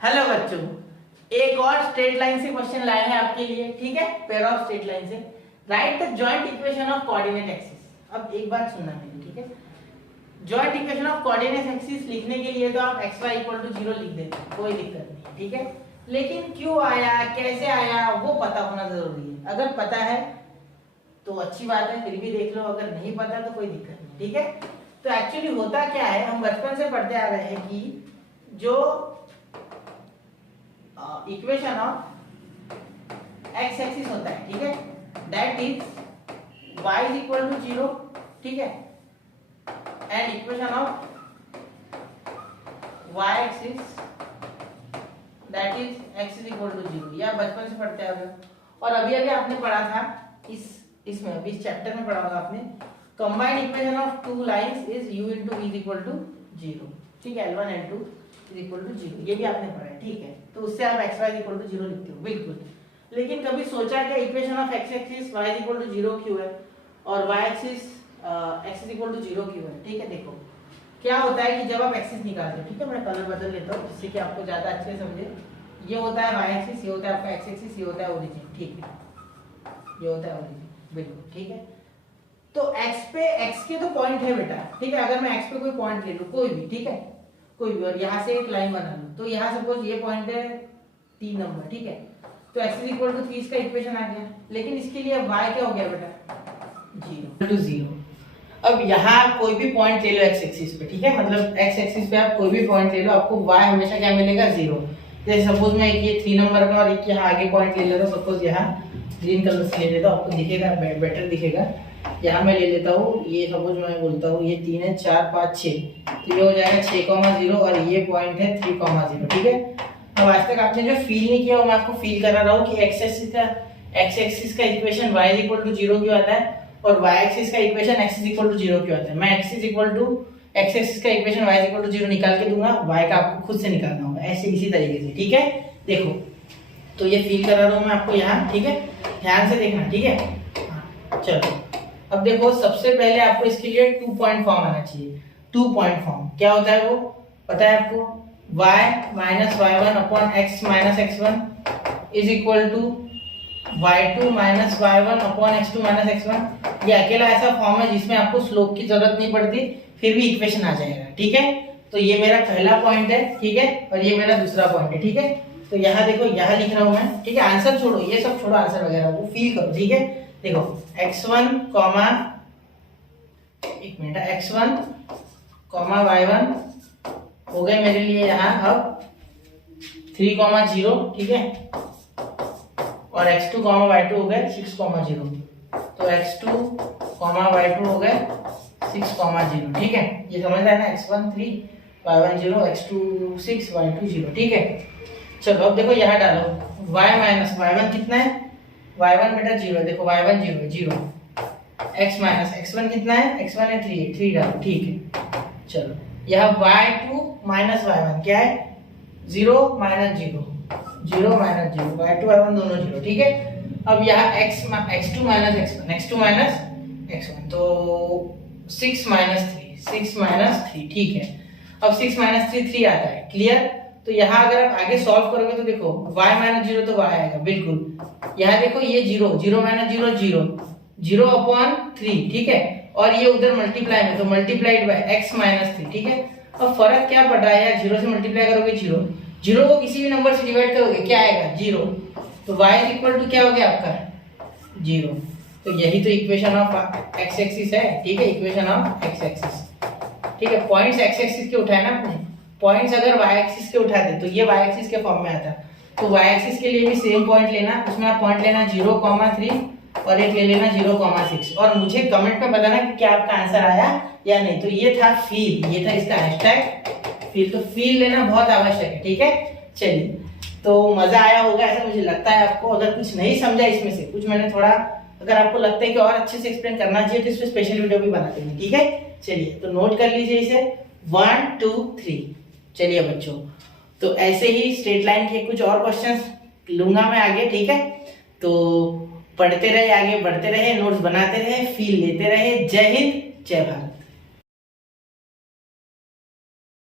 Hello बच्चों, एक और स्ट्रेट लाइन से क्वेश्चन लाए हैं आपके लिए। ठीक है, पेयर ऑफ स्ट्रेट लाइन से right the joint equation of coordinate axis. अब एक बात सुनना मेरी, ठीक है। Joint equation of coordinate axis लिखने के लिए तो आप x y इक्वल टू 0 लिख देते हैं, कोई दिक्कत नहीं, ठीक है। लेकिन क्यों आया, कैसे आया, वो पता होना जरूरी है। अगर पता है तो अच्छी बात है, फिर भी देख लो। अगर नहीं पता तो कोई दिक्कत नहीं, ठीक है। तो एक्चुअली होता क्या है, हम बचपन से पढ़ते आ रहे हैं कि जो इक्वेशन ऑफ एक्स एक्सिस होता है, ठीक है, that is y is equal to 0, ठीक है, and equation of y axis that is x is equal to 0। ये आप बचपन से पढ़ते आ रहे हो। और अभी अभी आपने पढ़ा था इसमें अभी इस चैप्टर में पढ़ा होगा आपने, combined equation of two lines is u into v is equal to 0, ठीक है, L1 L2 is equal to 0। ये भी आपने पढ़ा है, ठीक है। तो उससे आप x y is equal to 0 लिखते हो, बिल्कुल। लेकिन कभी सोचा क्या equation of x axis y is equal to 0 क्यों है और y axis x is equal to 0 क्यों है? ठीक है, देखो क्या होता है कि जब आप एक्सिस निकालते हो, ठीक है, मैं कलर बदल लेता हूँ जिससे कि आपको ज्यादा अच्छे से समझे। ये होता है y एक्सिस, ये होता है आपका x एक्सिस, ये होता है ओरिजिन, ठीक है, ये होता है ओरिजिन, बिल्कुल, ठीक है। तो x पे x के तो पॉइंट है बेटा, ठीक है। अगर मैं x पे कोई पॉइंट ले लूं, कोई भी, ठीक है, कोई भी, और यहाँ से एक लाइन बना लूं, तो यहाँ सपोज ये पॉइंट है 3 नंबर, ठीक है। तो x इज इक्वल टू 3 इसका इक्वेशन आ गया। लेकिन इसके लिए y क्या हो गया बेटा, 0 टू 0। अब यहाँ कोई भी पॉइंट ले लो x एक्सिस पे, ठीक है, मतलब x एक्सिस पे आप कोई भी पॉइंट ले लो, आपको y हमेशा क्या मिलेगा, 0। जैसे सपोज मैं एक ये 3 नंबर का और एक यहाँ आगे पॉइंट ले लेता हूँ, सपोज यहाँ ग्रीन कलर से ले लेता हूँ, आपको दिखेगा, बेटर दिखेगा। यहाँ मैं ले लेता हूँ, ये सपोज मैं बोलता हूँ ये 3 है, 4 5 6, तो ये हो जाएगा 6,0 और ये पॉइंट है 3,0, ठीक है। अब आज तक आपने जो फील नहीं किया वो मैं आपको फील करा रहा हूँ कि x एक्सिस का equation y is equal to 0 क्यों आता है और y एक्सिस का equation x is equal to 0 क्यों आता है। मैं x is equal to x axis का equation y is equal to 0 निकाल के दूंगा, y का आपको खुद से निकालना होगा, ऐसे इसी तरीके से, ठीक है। देखो तो ये फील करा रहा हूँ मैं आपको यहाँ, ठीक है, ध्यान से देखना, ठीक है। चलो अब देखो, सबसे पहले आपको इसके लिए 2 पॉइंट फॉर्म आना चाहिए। 2 पॉइंट फॉर्म क्या होता है वो पता है आपको, y minus y1 upon x minus x1 is equal to y2 minus y1 upon x2 minus x1। ये अकेला ऐसा फॉर्म है जिसमें आपको स्लोप की जरूरत नहीं पड़ती, फिर भी इक्वेशन आ जाएगा, ठीक है। तो ये मेरा पहला पॉइंट है, ठीक है, और ये मेरा दूसरा पॉइंट है, ठीक है। तो यहाँ देखो, यहाँ लिख रहा हूँ मैं, ठीक है। आंसर छोड़ो, ये सब छोड़ो, आंसर वगैरह वो फील करो, ठीक है। देखो x1 कॉमा, एक मिनट, x1 कॉमा y1 हो गए मेरे लिए यहाँ अब 3,0, ठीक है, और x2 कॉमा y2 हो गए 6,0। तो x2 कॉमा y2 हो गए 6,0, ठीक है। ये समझ रहा है ना, x1 3 y1 0 x2 6 y2 0, ठीक है। चलो अब देखो यहाँ डालो y माइनस y1 कितना है, y1 बेटा 0, देखो y1 0 है, 0, x माइनस x1 कितना है, x1 है 3 डालो, ठीक है। चलो यहाँ y2 माइनस y1 क्या है, 0 माइनस 0, 0 माइनस 0, y2 y1 दोनों 0, ठीक है। अब यहाँ x2 minus x1, x2 minus x1, तो 6 माइनस 3, ठीक है। अब 6 माइनस 3 आता है, क्लियर। तो यहाँ अगर आप आगे सॉल्व करोगे तो देखो y माइनस 0 तो y आएगा, बिल्कुल। यहाँ देखो ये 0 माइनस 0 अपॉन 3, ठीक है, और ये उधर मल्टीप्लाई में, तो मल्टीप्लाइड बाय x माइनस 3, ठीक है। अब फर्क क्या पड़ रहा है यार, 0 से मल्टीप्लाई करोगे 0 को किसी भी नंबर से डिवाइड करोगे क्या आएगा, 0। तो y इज इक्वल टू क्या हो गया आपका, 0। तो यही तो इक्वेशन ऑफ x एक्सिस है, ठीक है, इक्वेशन ऑफ x एक्सिस, ठीक है। पॉइंट्स x एक्सिस के उठाए ना आपने, पॉइंट्स अगर y एक्सिस के उठाते तो ये y एक्सिस के फॉर्म में आता। तो y एक्सिस के लिए भी सेम पॉइंट लेना, उसमें आप पॉइंट लेना 0,3 और एक ले लेना 0,6, और मुझे कमेंट में बताना कि क्या आपका आंसर आया या नहीं। तो ये था फील, ये था इसका हैशटैग फील। तो फील लेना बहुत आवश्यक है, ठीक है। चलिए, तो मजा आया होगा ऐसा मुझे लगता है आपको। अगर कुछ नहीं समझा इसमें से, कुछ मैंने थोड़ा, अगर आपको लगता है कि और अच्छे से एक्सप्लेन करना चाहिए तो इस पे स्पेशल वीडियो भी बना देंगे, ठीक है। चलिए तो नोट कर लीजिए इसे, 1 2 3। चलिए बच्चों, तो ऐसे ही स्ट्रेट लाइन के कुछ और क्वेश्चंस लूंगा मैं आगे, ठीक है। तो पढ़ते रहे, आगे बढ़ते रहे, नोट्स बनाते रहे, फील लेते रहे। जय हिंद, जय भारत।